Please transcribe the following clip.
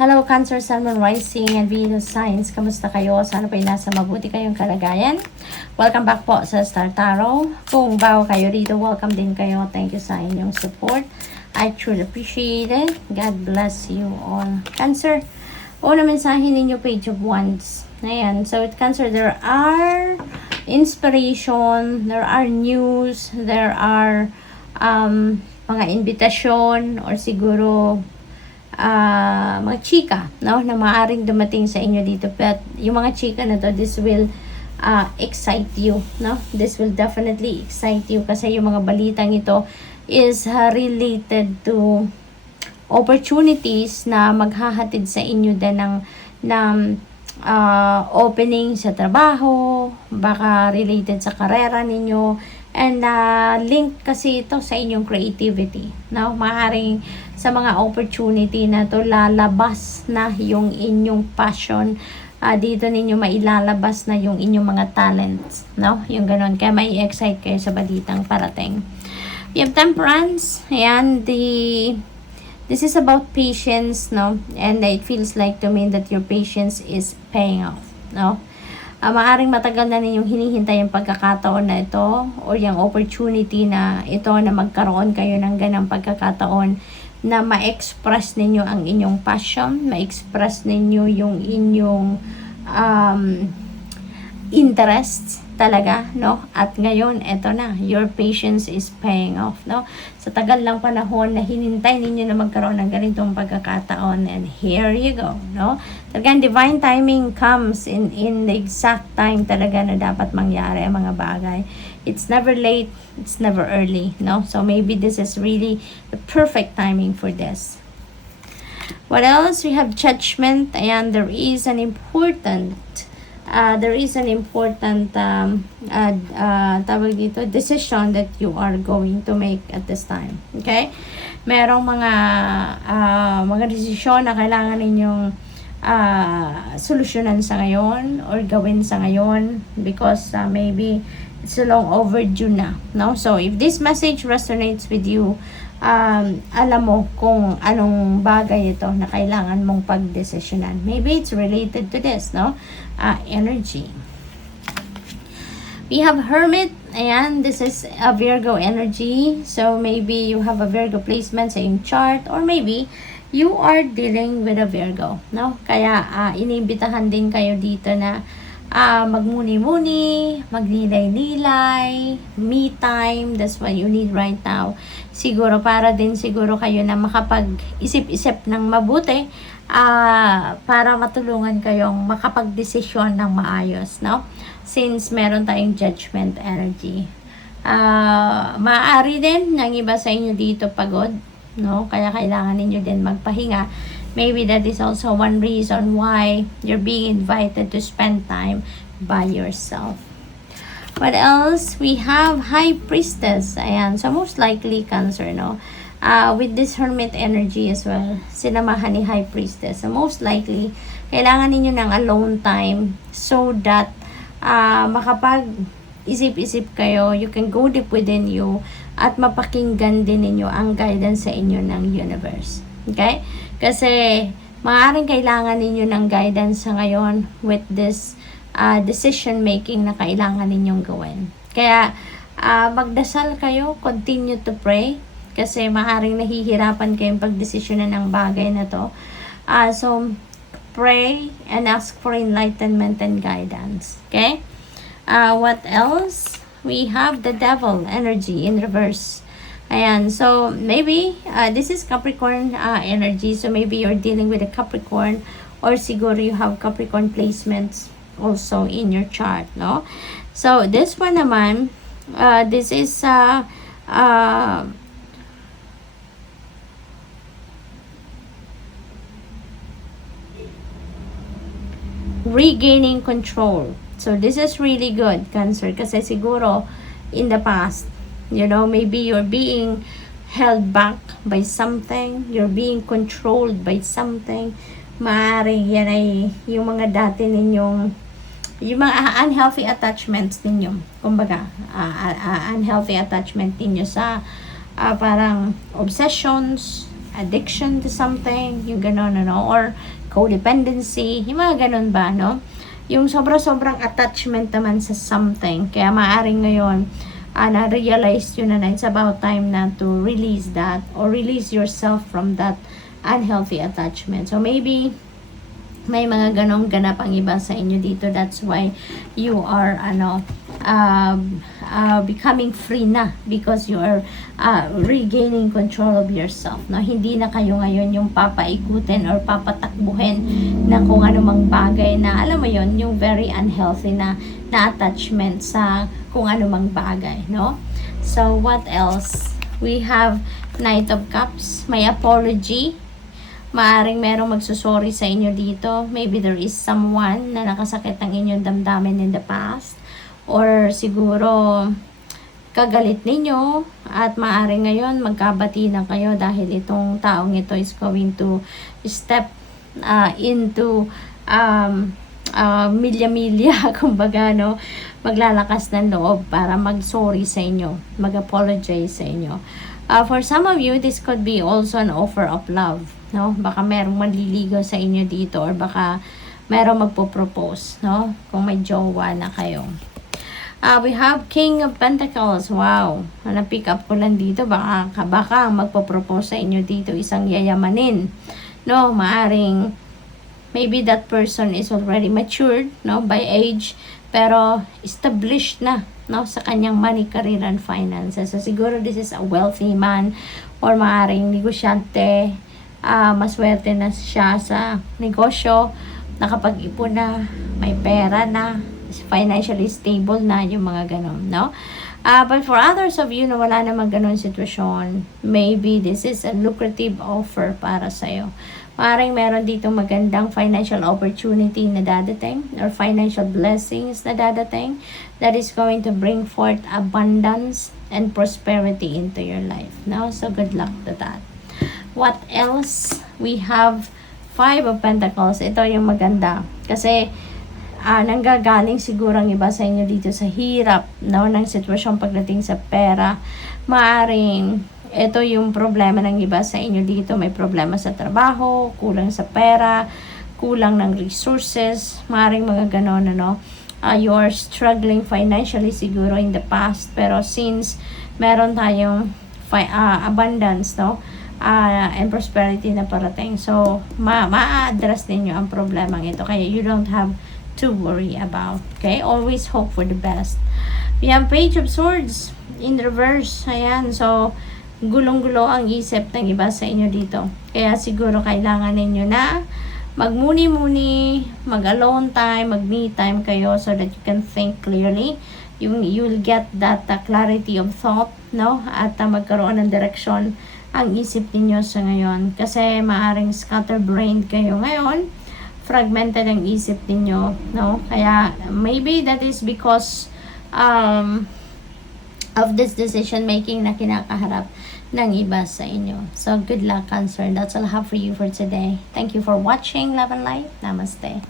Hello Cancer, Sun, Moon, Rising, and Venus signs. Kamusta kayo? Sana po'y nasa mabuti kayong kalagayan. Welcome back po sa Star Tarot. Kung bago kayo rito, welcome din kayo. Thank you sa inyong support. I truly appreciate it. God bless you all. Cancer, una mensahe ninyo, Page of Wands. Ayan. So, with Cancer, there are inspiration, there are news, there are mga invitation, or siguro mga chika, no, na maaaring dumating sa inyo dito. But yung mga chika na to, this will excite you, no? This will definitely excite you kasi yung mga balitang ito is related to opportunities na maghahatid sa inyo din ng opening sa trabaho, baka related sa karera ninyo, and link kasi ito sa inyong creativity, no? Maaaring sa mga opportunity na to lalabas na yung inyong passion, dito ninyo mailalabas na yung inyong mga talents, no? Yung ganun, kaya may excite kayo sa balitang parating. We have Temperance, ayan, this is about patience, no? And it feels like to me that your patience is paying off, no? Maaring matagal na ninyong hinihintay yung pagkakataon na ito o yung opportunity na ito na magkaroon kayo ng ganang pagkakataon na ma-express ninyo ang inyong passion, ma-express ninyo yung inyong interests talaga, no? At ngayon, eto na, your patience is paying off, no? Sa tagal lang panahon na hinintay ninyo na magkaroon ng ganitong pagkakataon, and here you go, no? Talagang divine timing comes in the exact time talaga na dapat mangyari ang mga bagay. It's never late, it's never early, no? So maybe this is really the perfect timing for this. What else? We have Judgment, and there is an important tawag dito, decision that you are going to make at this time. Okay? Merong mga desisyon na kailangan ninyong solusyonan sa ngayon or gawin sa ngayon because maybe it's long overdue na, no? So if this message resonates with you, alam mo kung anong bagay ito na kailangan mong pagdesisyonan. Maybe it's related to this, no? Energy. We have Hermit. Ayan, this is a Virgo energy. So maybe you have a Virgo placement sa iyong chart, or maybe you are dealing with a Virgo, no? Kaya iniimbitahan din kayo dito na magmuni-muni, magnilay-nilay, me time. That's what you need right now. Siguro para din siguro kayo na makapag-isip-isip ng mabuti, para matulungan kayong makapag-desisyon ng maayos, no? Since meron tayong Judgment energy. Maaari din ng iba sa inyo dito pagod, no? Kaya kailangan ninyo din magpahinga. Maybe that is also one reason why you're being invited to spend time by yourself. What else? We have High Priestess. Ayan. So, most likely, Cancer, no? With this Hermit energy as well, sinamahan ni High Priestess. So, most likely, kailangan ninyo ng alone time so that makapag-isip-isip kayo, you can go deep within you, at mapakinggan din ninyo ang guidance sa inyo ng universe. Okay? Kasi maaaring kailangan ninyo ng guidance sa ngayon with this decision making na kailangan ninyong gawin. Kaya magdasal kayo, continue to pray, kasi maaaring nahihirapan kayong pagdesisyonan ng bagay na to. So pray and ask for enlightenment and guidance. Okay? What else? We have the Devil energy in reverse. Ayan, so maybe this is Capricorn energy, so maybe you're dealing with a Capricorn, or siguro you have Capricorn placements also in your chart, no? So this one naman, this is regaining control. So this is really good, Cancer, kasi siguro in the past, you know, maybe you're being held back by something, you're being controlled by something. Maaaring yan ay yung mga dati ninyong, yung mga unhealthy attachments ninyo. Kumbaga, unhealthy attachment ninyo sa parang obsessions, addiction to something, yung gano'n, ano, or codependency, yung mga gano'n ba, no? Yung sobrang attachment naman sa something, kaya maaaring ngayon, na-realize yun na it's about time na to release that, or release yourself from that unhealthy attachment. So, maybe, may mga ganong ganap ang iba sa inyo dito. That's why you are becoming free na, because you are regaining control of yourself. No? Hindi na kayo ngayon yung papaikutin or papatakbuhin na kung anumang bagay na, alam mo yon, yung very unhealthy na attachment sa kung anumang bagay. No? So, what else? We have Knight of Cups. May apology. Maaring merong magsusorry sa inyo dito. Maybe there is someone na nakasakit ang inyong damdamin in the past. Or siguro kagalit ninyo at maaring ngayon magkabati na kayo dahil itong taong ito is going to step into milya-milya, kumbaga, no? Maglalakas ng loob para mag-sorry sa inyo, mag-apologize sa inyo. For some of you, this could be also an offer of love, no? Baka merong manliligaw sa inyo dito, or baka merong magpo-propose, no? Kung may jowa na kayo. We have King of Pentacles. Wow. Na-pick up ko lang dito. Baka magpo-propose sa inyo dito isang yayamanin, no? Maaring maybe that person is already matured, no, by age, pero established na, no, sa kanyang money, career, and finances. So, siguro this is a wealthy man, or maaring negosyante, maswerte na siya sa negosyo, nakapag-ipon na, may pera na, financially stable na, yung mga ganon, no? But for others of you na wala namang ganon sitwasyon, maybe this is a lucrative offer para sa'yo. Maring meron dito magandang financial opportunity na dadating, or financial blessings na dadating, that is going to bring forth abundance and prosperity into your life. No? So, good luck to that. What else? We have Five of Pentacles. Ito yung maganda. Kasi, nanggagaling siguro ang iba sa inyo dito sa hirap, no, ng sitwasyon pagdating sa pera. Maaring ito yung problema ng iba sa inyo dito. May problema sa trabaho, kulang sa pera, kulang ng resources, maaaring mga ganon, ano. You are struggling financially siguro in the past, pero since meron tayong abundance, no, and prosperity na parating, so ma-address ninyo ang problemang ito, kaya you don't have to worry about. Okay, always hope for the best. We have Page of Swords in reverse. Ayan, so gulong-gulo ang isip ng iba sa inyo dito. Kaya siguro kailangan ninyo na magmuni-muni, mag-alone time, mag-me time kayo, so that you can think clearly. You'll get that clarity of thought, no? At magkaroon ng direction ang isip ninyo sa ngayon. Kasi maaring scatterbrained kayo ngayon, fragmented ang isip ninyo, no? Kaya maybe that is because of this decision making na kinakaharap ng iba sa inyo. So, good luck, Cancer. That's all I have for you for today. Thank you for watching. Love and light. Namaste.